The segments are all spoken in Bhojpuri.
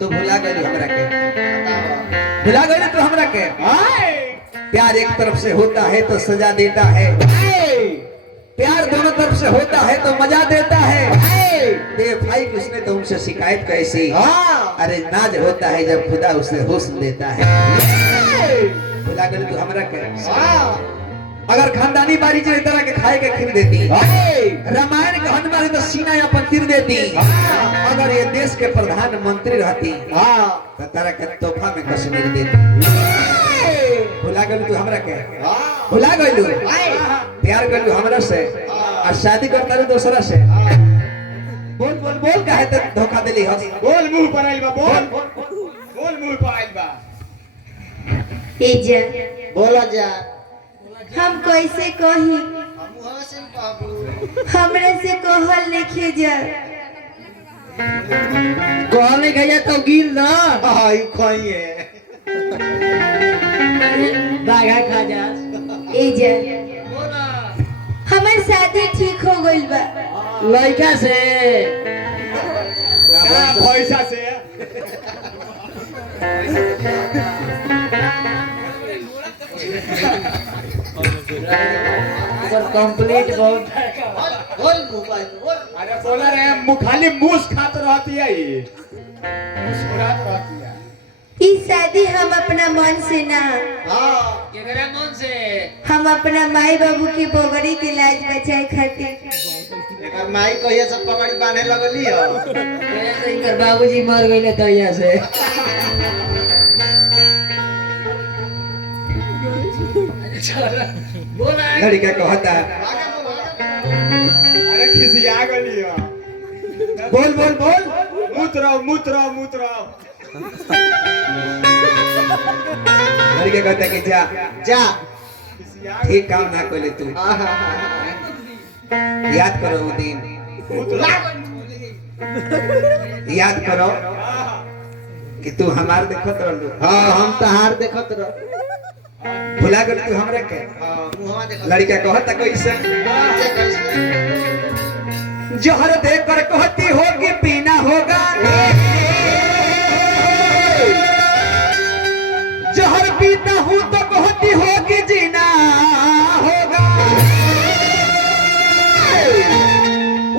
तो भुला गई हमरा के, भुला गई तो हमरा के। प्यार एक तरफ से होता है तो सजा देता है, प्यार दोनों तरफ से होता है तो मजा देता है। बेवफाई की उसने तो उनसे शिकायत कैसी, अरे नाज होता है जब खुदा उसे हुस्न देता है। भुला गई तो हमरा के। अगर खानदानी बारी चले तरह के खाए के खिर देती, रामायण का हनुमान तो सीना अपन तीर देती। अगर ये देश के प्रधानमंत्री रहती तो तरह के तोहफा में कश्मीर देती। भुला गई तू हमरा के, भुला गई प्यार कर हमरा से और शादी करता रे दूसरा से। बोल बोल बोल काहे त धोखा देली हस। बोल मुंह पर आइल बा, बोल बोल मुंह पर आइल बा। ए जा बोला जा। हम कैसे कही, हमरे से कहल लिखे जा। कहल नहीं गया तो गिल ना। आई खाइए बागा खा जा। ए जा हमार शादी ठीक हो गइल बा। लड़का से पैसा से कंप्लीट बहुत। अरे बोला रे खाली मूस खात रहती है, मुस्कुरात रहती है। इस शादी हम अपना मन से ना, केकरा मन से? हम अपना माई बाबू की बोगरी के लाज बचाए खातिर। एकर माई कहिया सब पगड़ी बांधे लगली है। तो इनकर बाबूजी मर गइले तहिया से। लड़का कहता अरे खिसिया गली है। बोल बोल बोल मूत्र मूत्र मूत्र। लड़का कहता कि जा जा ठीक काम ना कोले तू। याद करो वो दिन, याद करो कि तू हमार देखत रहलू। हाँ हम तहार देखत रह। भुला गई तू हमरा के। लड़का कहता कैसे, जहर देकर कहती होगी पीना होगा, जहर पीता हूँ तो कहती होगी जीना होगा।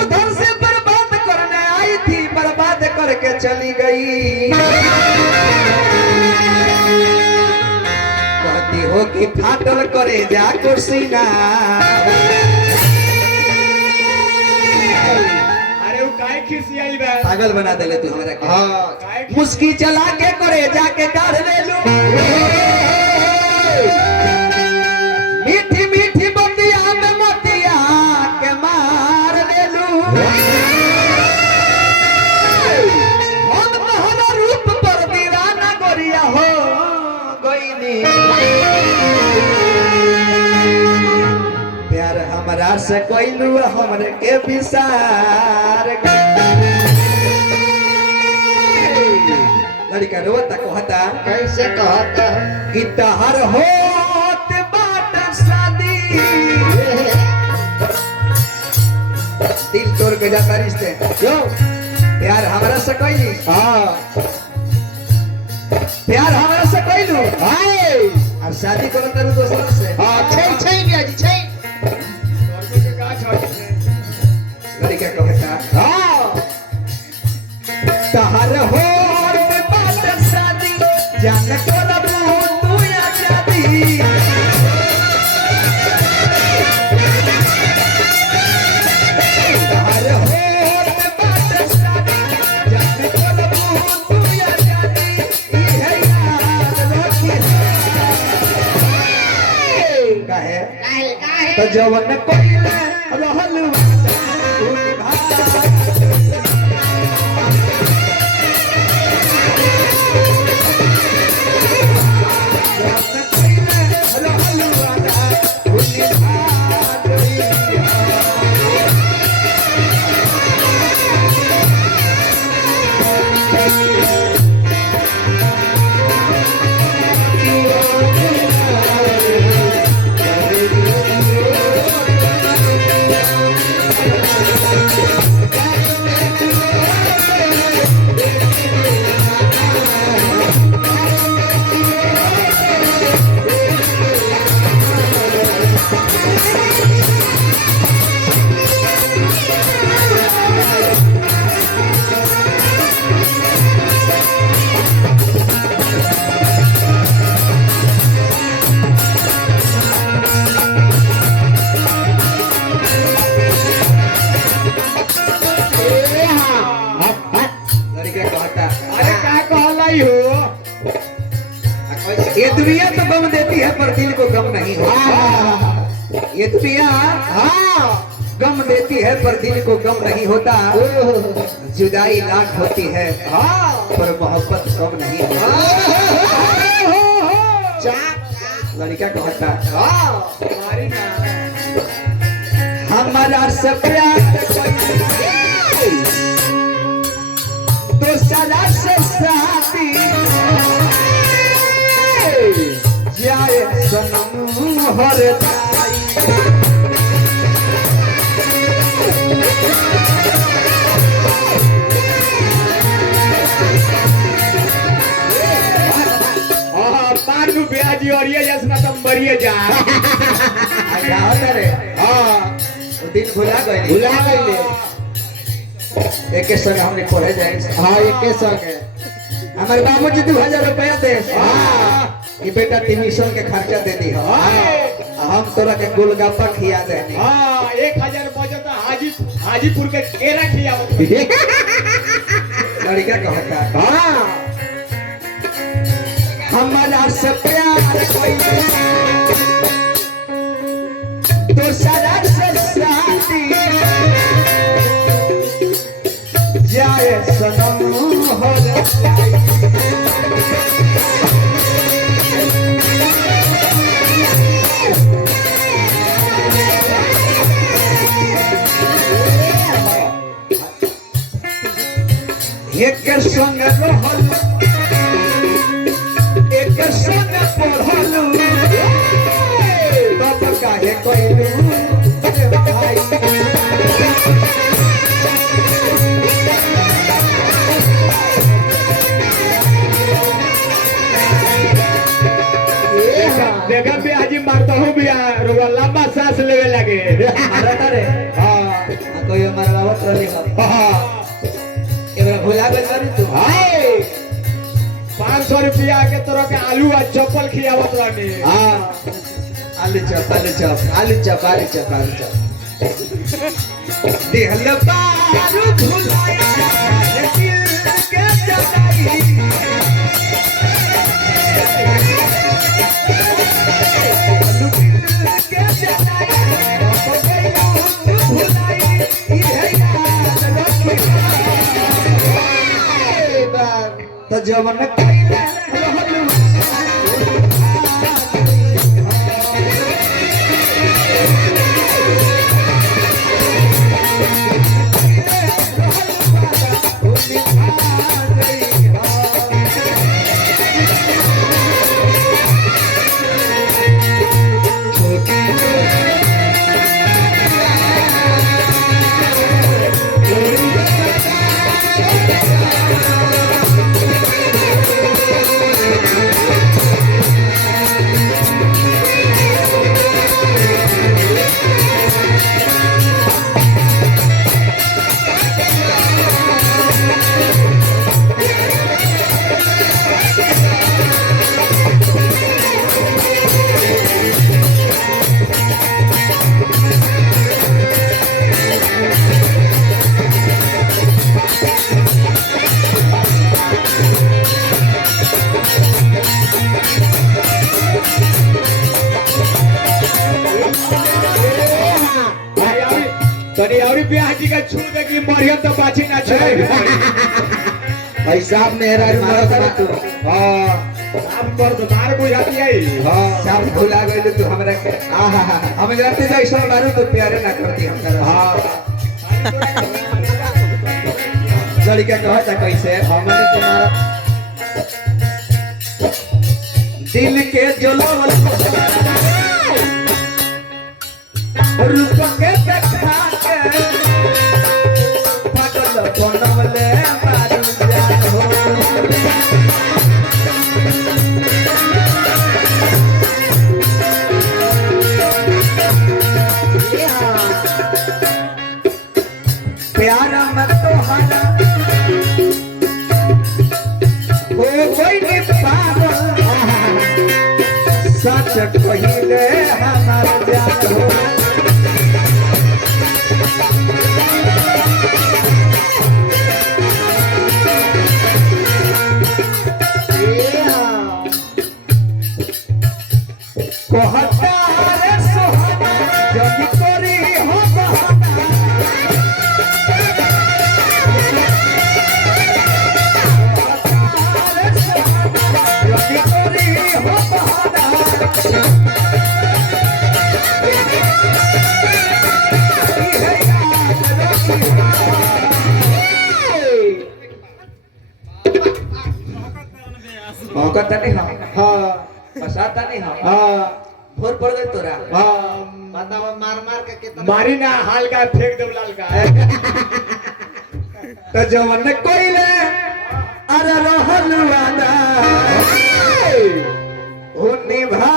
उधर से बर्बाद करने आई थी, बर्बाद करके चली गई। कहती होगी फाटल करे जा कुर्सीना। अरे वो काहे खिसियाई बा? पागल बना देले तू हमरा के। हाँ मुस्की चला के करे जाके काढ़ ले लू। मीठी मीठी बतिया में मोतिया के मार ले लू। हम महल रूप पर दीवाना गोरिया हो गईनी। प्यार हमरा से कोइलू हमरे के विसार। लड़का रोता कहता कैसे कहता कि तहर होत बाट शादी। दिल तोड़ के जाता रिश्ते जो प्यार हमरा से कैली। हाँ प्यार हमरा से कैलू और शादी करत रहू दूसरा से। हाँ छै छै बिया जी छै। लड़का कहता हाँ तहर होत बाट शादी, जान करबू तू आजादी। तहर होत बाट शादी, जान करबू तू आजादी। इहे याद रखी काहे तो जवन कोइले रहल कहता अरे का कहलाई हो ये दुनिया तो गम देती है पर दिल को गम नहीं होता। ये दुनिया गम देती है पर दिल को गम नहीं होता। जुदाई लाख होती है पर मोहब्बत कम नहीं होता। लड़का कहता हमारा सब प्यार तो सदा से साथी जाए सनम हर पारू ब्याजी और ये जैसा तुम मरिए जा रे दिन भुला गए एक संग हमने पढ़े जाए। हाँ एक संग हमारे बाबूजी 2000 रुपया दे ये बेटा ट्यूशन के खर्चा दे दी हम तोरा के गोलगप्पा खिया दे। 1000 बजे तो हाजीपुर के केरा खिया लड़का कहता हमारा से प्यार कोई तो सदा से साथी जाए सनम हो एक संग रहल एक संग पढ़ल तब काहे कोइलू भाई देखा ब्याजी मारता हूँ भैया रोवा लंबा सांस लेवे लगे मारता रे कोई हमारा बाबत रही एक भुला गए तू 500 रुपया के तरह के आलू और चप्पल खियावत रहनी। आलू चप आलू चप आलू चप आलू चप आलू चप दिल बारू भुलाया दिल के जगाई तो जवन ब्याजी का छू दे की मरियम तो बाची ना छे भाई साहब मेरा मारो तू आप पर तो मार बुझाती है सब भुला गए तू हमरा के हम जानते जो ऐसा मारू तो प्यारे ना करती हम लड़का कहता कैसे हमने तुम्हारा दिल के जलावल रूप के देखा के पागल बनवले मारू जान हो प्यार मत तोहरा ओ कोई नहीं पागल सच कहिले हमार जान हो कहता रे सोहाना जब तोरी हो बहाना कहता रे सोहाना जब तोरी हो बहाना ये याद रखिया कहता नहीं हाँ बसाता नहीं हम हाँ भोर पड़ गए तोरा हाँ बताओ मार मार के कितना मारी ना हाल का फेंक दो लाल का तो जवन कोइले अरे रहल वादा ओ निभा